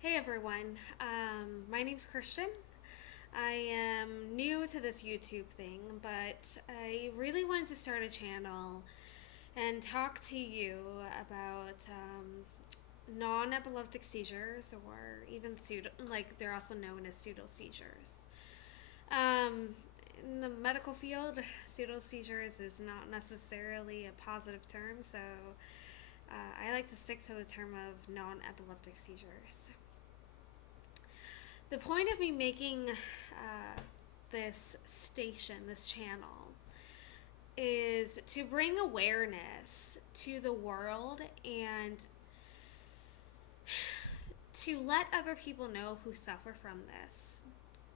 Hey everyone, my name's Christian. I am new to this YouTube thing, but I really wanted to start a channel and talk to you about non-epileptic seizures, or even pseudo, like they're also known as pseudo seizures. Um, in the medical field, pseudo seizures is not necessarily a positive term, so I like to stick to the term of non-epileptic seizures. The point of me making this channel, is to bring awareness to the world and to let other people know who suffer from this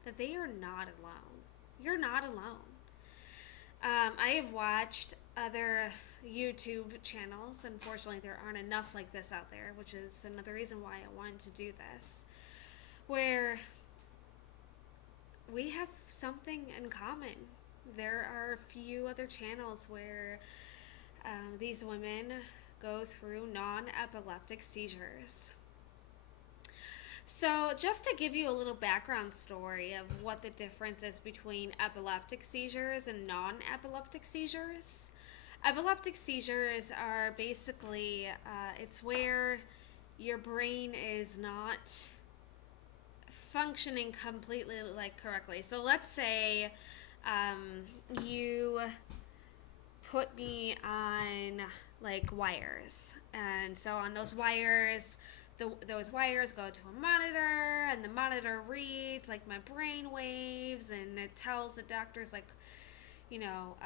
that they are not alone. You're not alone. I have watched other YouTube channels. Unfortunately, there aren't enough like this out there, which is another reason why I wanted to do this, where we have something in common. There are a few other channels where these women go through non epileptic seizures. So, just to give you a little background story of what the difference is between epileptic seizures and non epileptic seizures. Epileptic seizures are basically, it's where your brain is not functioning completely like correctly. So let's say you put me on like wires, and so on those wires, those wires go to a monitor, and the monitor reads like my brain waves, and it tells the doctors like, you know,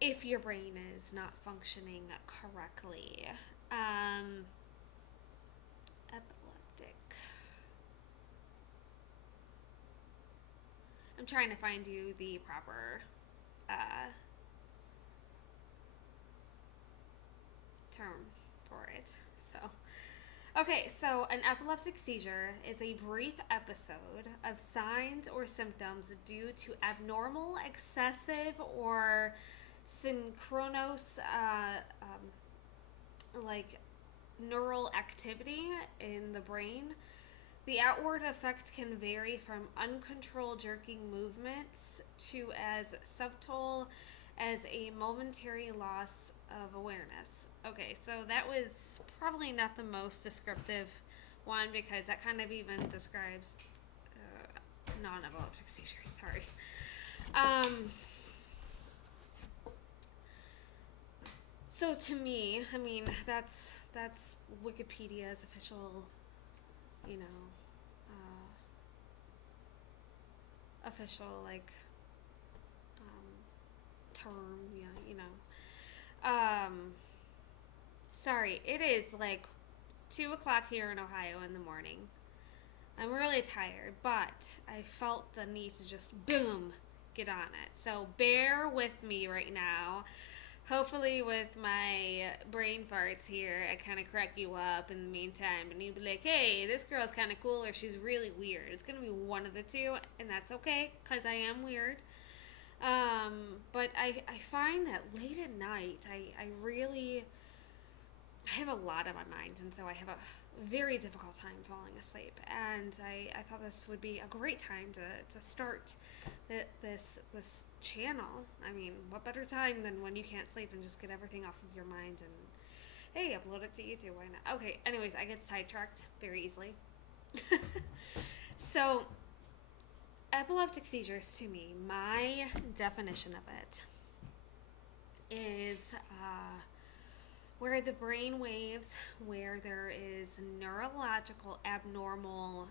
if your brain is not functioning correctly. Epileptic. I'm trying to find you the proper uh, term for it. So an epileptic seizure is a brief episode of signs or symptoms due to abnormal, excessive, or synchronous, like neural activity in the brain. The outward effect can vary from uncontrolled jerking movements to as subtle as a momentary loss of awareness. Okay, so that was probably not the most descriptive one, because that kind of even describes non epileptic seizures. Sorry. Um, so to me, I mean, that's Wikipedia's official, you know, uh, official like um, term. Yeah, you know. Sorry, it is like 2 o'clock here in Ohio in the morning. I'm really tired, but I felt the need to just boom get on it. So bear with me right now. Hopefully, with my brain farts here, I kind of crack you up in the meantime, and you'd be like, hey, this girl's kind of cool, or she's really weird. It's going to be one of the two, and that's okay, because I am weird. But I find that late at night, I really I have a lot on my mind, and so I have a very difficult time falling asleep. And I thought this would be a great time to start this channel. I mean, what better time than when you can't sleep and just get everything off of your mind and, hey, upload it to YouTube, why not? Okay, anyways, I get sidetracked very easily. So, epileptic seizures, to me, my definition of it is where the brain waves, where there is neurological abnormal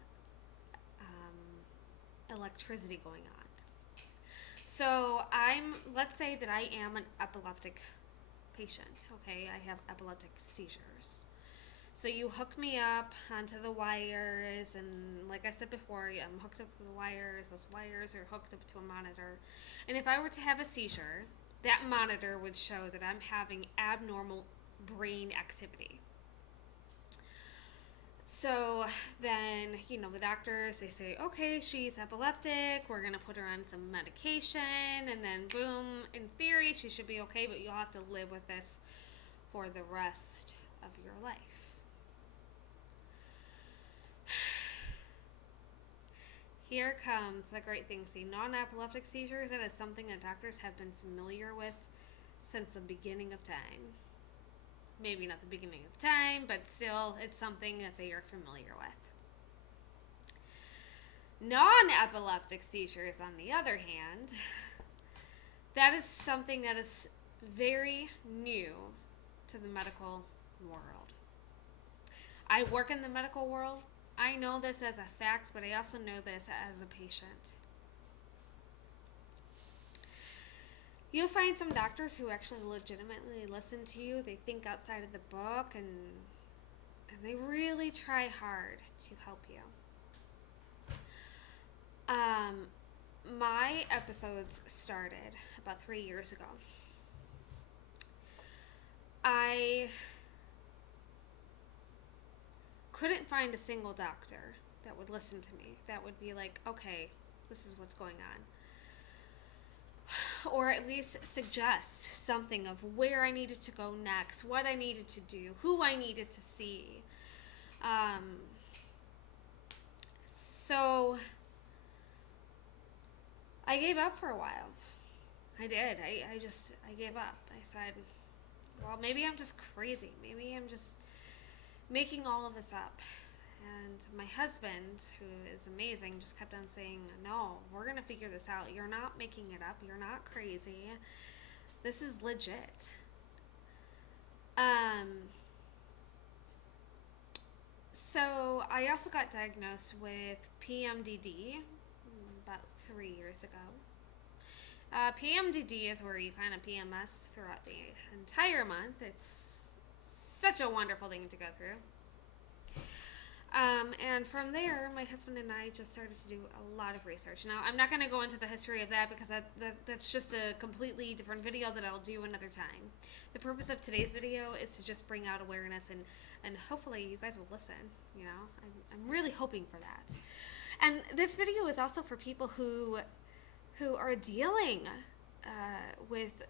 electricity going on. So let's say that I am an epileptic patient, okay? I have epileptic seizures. So you hook me up onto the wires, and like I said before, I'm hooked up to the wires. Those wires are hooked up to a monitor. And if I were to have a seizure, that monitor would show that I'm having abnormal brain activity. So then, the doctors, they say, okay, she's epileptic. We're going to put her on some medication. And then, boom, in theory, she should be okay, but you'll have to live with this for the rest of your life. here comes the great thing. See, non-epileptic seizures, that is something that doctors have been familiar with since the beginning of time. Maybe not the beginning of time, but still, it's something that they are familiar with. Non-epileptic seizures, on the other hand, that is something that is very new to the medical world. I work in the medical world. I know this as a fact, but I also know this as a patient. You'll find some doctors who actually legitimately listen to you. They think outside of the book, and they really try hard to help you. My episodes started about 3 years ago. I couldn't find a single doctor that would listen to me, that would be like, okay, this is what's going on. Or at least suggest something of where I needed to go next, what I needed to do, who I needed to see. So I gave up for a while. I did. I gave up. I said, well, maybe I'm just crazy. Maybe I'm just making all of this up. And my husband, who is amazing, just kept on saying, no, we're going to figure this out. You're not making it up. You're not crazy. This is legit. So I also got diagnosed with PMDD about 3 years ago. PMDD is where you kind of PMS throughout the entire month. It's such a wonderful thing to go through. And from there, my husband and I just started to do a lot of research. Now, I'm not going to go into the history of that because that's just a completely different video that I'll do another time. The purpose of today's video is to just bring out awareness, and hopefully you guys will listen. You know, I'm really hoping for that. And this video is also for people who are dealing with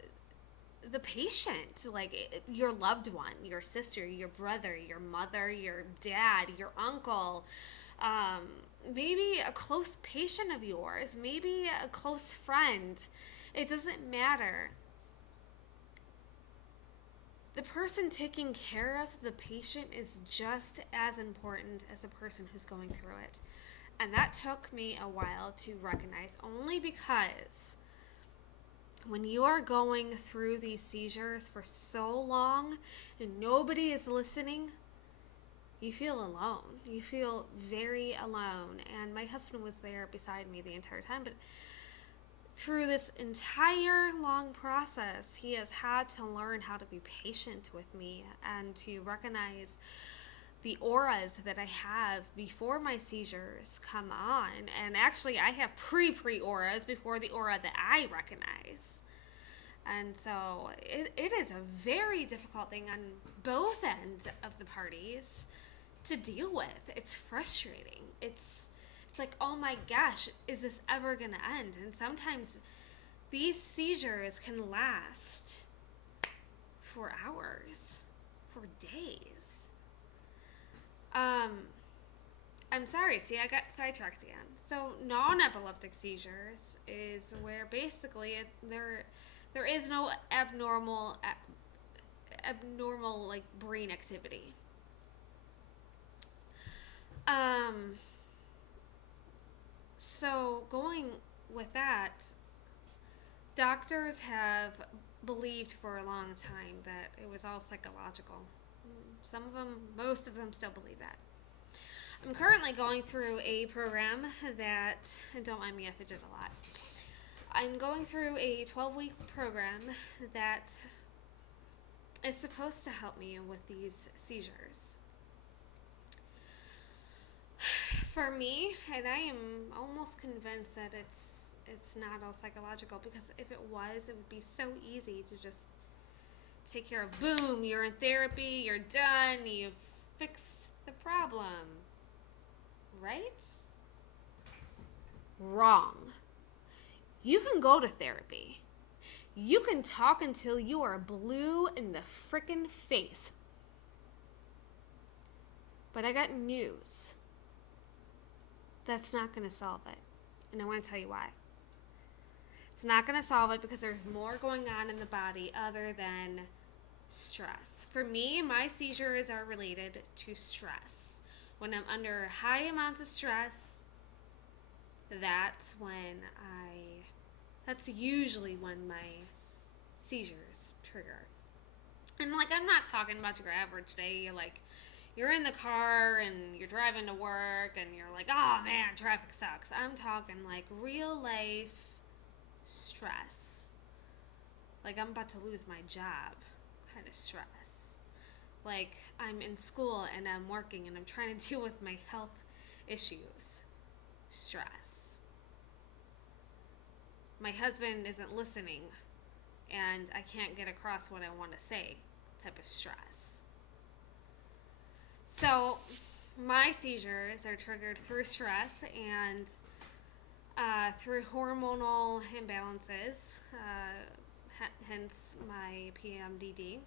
the patient, like your loved one, your sister, your brother, your mother, your dad, your uncle, maybe a close patient of yours, maybe a close friend. It doesn't matter. The person taking care of the patient is just as important as the person who's going through it. And that took me a while to recognize, only because when you are going through these seizures for so long and nobody is listening, you feel alone. You feel very alone. And my husband was there beside me the entire time, but through this entire long process, he has had to learn how to be patient with me and to recognize the auras that I have before my seizures come on. And actually, I have pre-auras before the aura that I recognize. And so it is a very difficult thing on both ends of the parties to deal with. It's frustrating. It's like, oh my gosh, is this ever going to end? And sometimes these seizures can last for hours, for days. I'm sorry, see, I got sidetracked again. So non-epileptic seizures is where basically there is no abnormal like brain activity. So going with that, doctors have believed for a long time that it was all psychological. Some of them, most of them still believe that. I'm currently going through a program that, and don't mind me, I fidget a lot. I'm going through a 12-week program that is supposed to help me with these seizures. For me, and I am almost convinced that it's not all psychological, because if it was, it would be so easy to just take care of. Boom, you're in therapy, you're done, you've fixed the problem. Right? Wrong. You can go to therapy. You can talk until you are blue in the frickin' face. But I got news. That's not going to solve it. And I want to tell you why. It's not going to solve it because there's more going on in the body other than stress. For me, my seizures are related to stress. When I'm under high amounts of stress, that's usually when my seizures trigger. And like, I'm not talking about your average day. You're in the car and you're driving to work and you're like, oh man, traffic sucks. I'm talking like real life stress. Like, I'm about to lose my job kind of stress. Like, I'm in school and I'm working and I'm trying to deal with my health issues. Stress. My husband isn't listening and I can't get across what I want to say type of stress. So, my seizures are triggered through stress and through hormonal imbalances, hence my PMDD.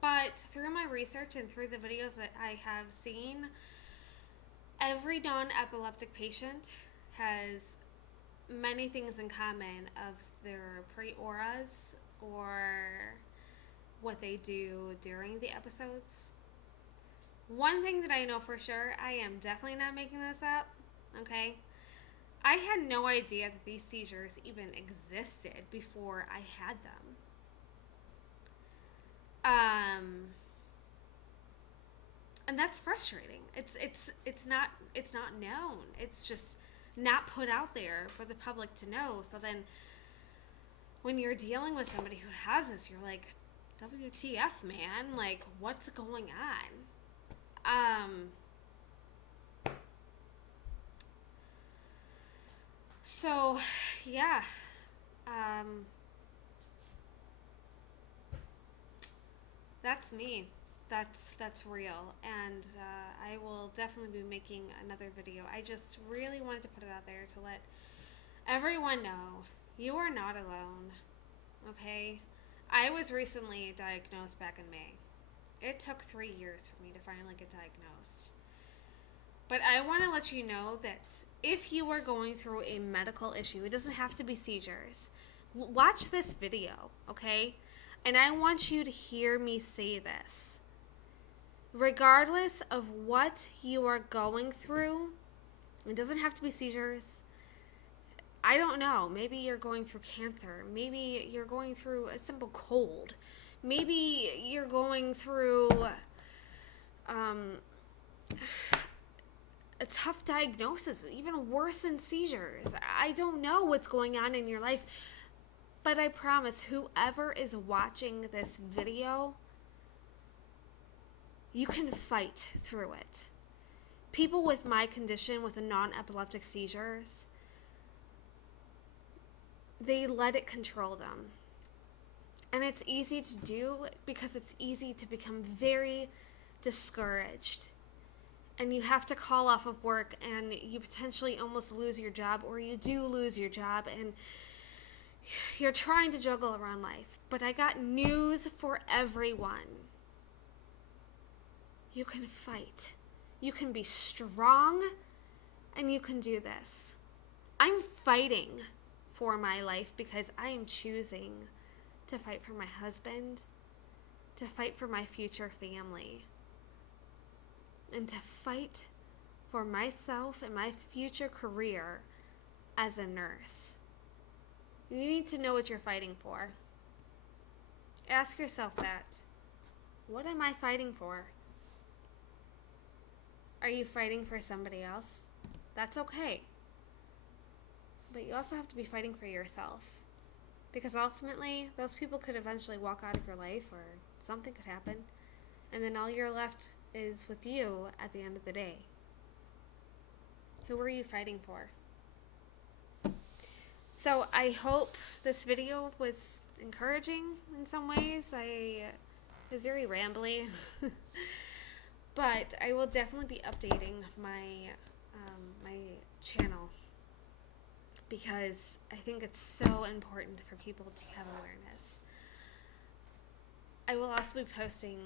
But through my research and through the videos that I have seen, every non-epileptic patient has many things in common of their pre-auras or what they do during the episodes. One thing that I know for sure, I am definitely not making this up, okay? I had no idea that these seizures even existed before I had them. And that's frustrating. It's not known. It's just not put out there for the public to know. So then when you're dealing with somebody who has this, you're like, WTF, man? Like, what's going on? So, yeah. That's me. That's real. And I will definitely be making another video. I just really wanted to put it out there to let everyone know you are not alone. Okay? I was recently diagnosed back in May. It took 3 years for me to finally get diagnosed. But I want to let you know that if you are going through a medical issue, it doesn't have to be seizures. Watch this video, okay? And I want you to hear me say this. Regardless of what you are going through, it doesn't have to be seizures. I don't know. Maybe you're going through cancer. Maybe you're going through a simple cold. Maybe you're going through a tough diagnosis, even worse than seizures. I don't know what's going on in your life, but I promise whoever is watching this video, you can fight through it. People with my condition, with the non-epileptic seizures, they let it control them. And it's easy to do because it's easy to become very discouraged. And you have to call off of work and you potentially almost lose your job, or you do lose your job and you're trying to juggle around life. But I got news for everyone. You can fight. You can be strong and you can do this. I'm fighting for my life because I am choosing to fight for my husband, to fight for my future family, and to fight for myself and my future career as a nurse. You need to know what you're fighting for. Ask yourself that. What am I fighting for? Are you fighting for somebody else? That's okay. But you also have to be fighting for yourself. Because ultimately, those people could eventually walk out of your life, or something could happen. And then all you're left is with you at the end of the day. Who are you fighting for? So I hope this video was encouraging in some ways. It was very rambly. But I will definitely be updating my my channel because I think it's so important for people to have awareness. I will also be posting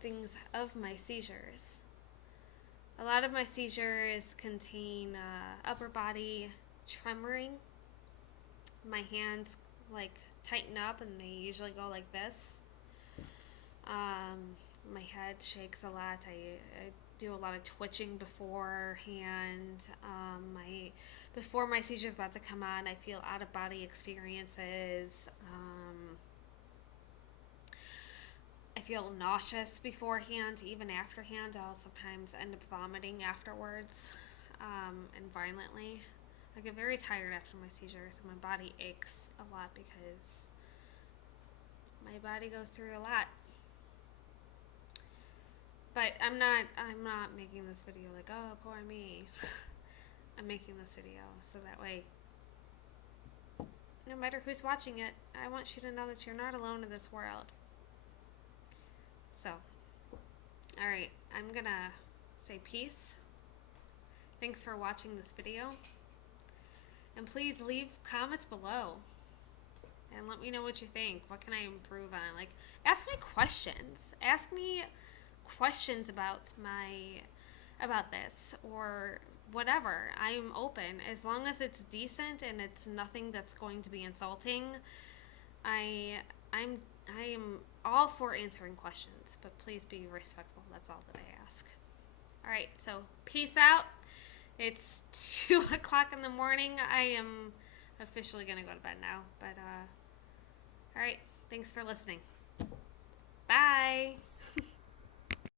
things of my seizures. A lot of my seizures contain upper body tremoring. My hands like tighten up and they usually go like this. My head shakes a lot. I do a lot of twitching beforehand. Before my seizures about to come on, I feel out of body experiences. I feel nauseous beforehand, even afterhand. I'll sometimes end up vomiting afterwards, and violently. I get very tired after my seizures, and my body aches a lot because my body goes through a lot. But I'm not making this video like, oh, poor me. I'm making this video so that way, no matter who's watching it, I want you to know that you're not alone in this world. So, alright, I'm gonna say peace. Thanks for watching this video. And please leave comments below. And let me know what you think. What can I improve on? Like, ask me questions. Ask me questions about this or whatever. I am open as long as it's decent and it's nothing that's going to be insulting. I am all for answering questions, but please be respectful. That's all that I ask. All right, so peace out. It's 2 o'clock in the morning. I am officially gonna go to bed now, but all right. Thanks for listening. Bye.